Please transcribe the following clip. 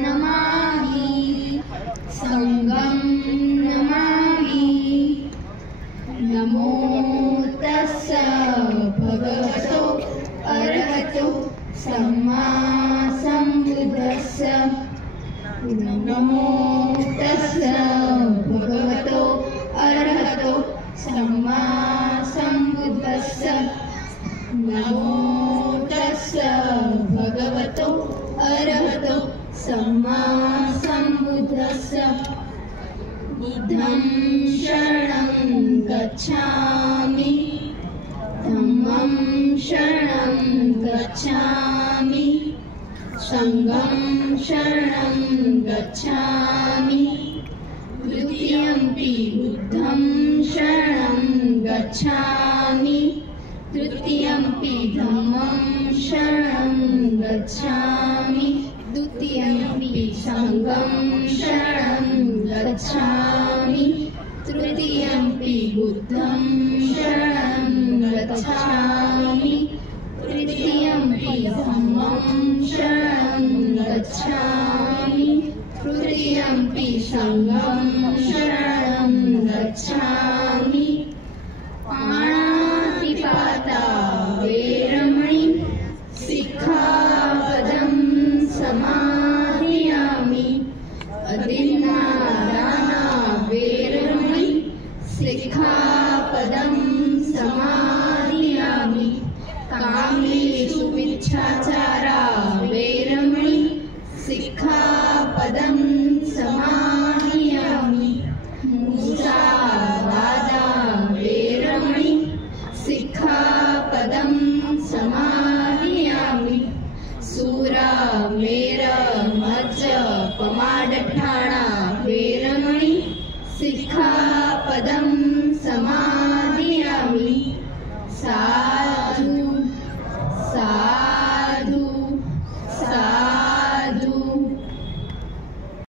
नमामि संगं नमामि। नमो तस्स भगवतो अरहतो सम्मा सम्बुद्धस्स। नमो तस्स भगवतो अरहतो सम्मा सम्बुद्धस्स। नमो तस्स भगवतो अरहतो सम्मा सम्बुद्धस्स। बुद्धं शरणं गच्छामि धम्मं शरणं गच्छामि संघं शरणं गच्छामि। द्वितीयंपि बुद्धं शरणं गच्छामि तृतीयंपि धम्मं शरणं गच्छामि द्वितीयंपि संघं शरणं गच्छामि तृतीयंपि बुद्धं शरणं गच्छामि तृतीयंपि धम्मं शरणं गच्छामि तृतीयंपि संघं शरणं गच्छामि। पाणातिपाता वेरमणि सिक्खापदं समादयामि। अदिन्नादाना वेरमणि सिक्खापदं समादयामि। कामेषु मिच्छाचारा वेरमणि सिक्खापदं समादयामि। मुसावादा वेरमणि सिक्खापदं समादयामि। सूरा मेर मज्ज पमाडठाणा वेरमणि सिक्खापदं समादयामि।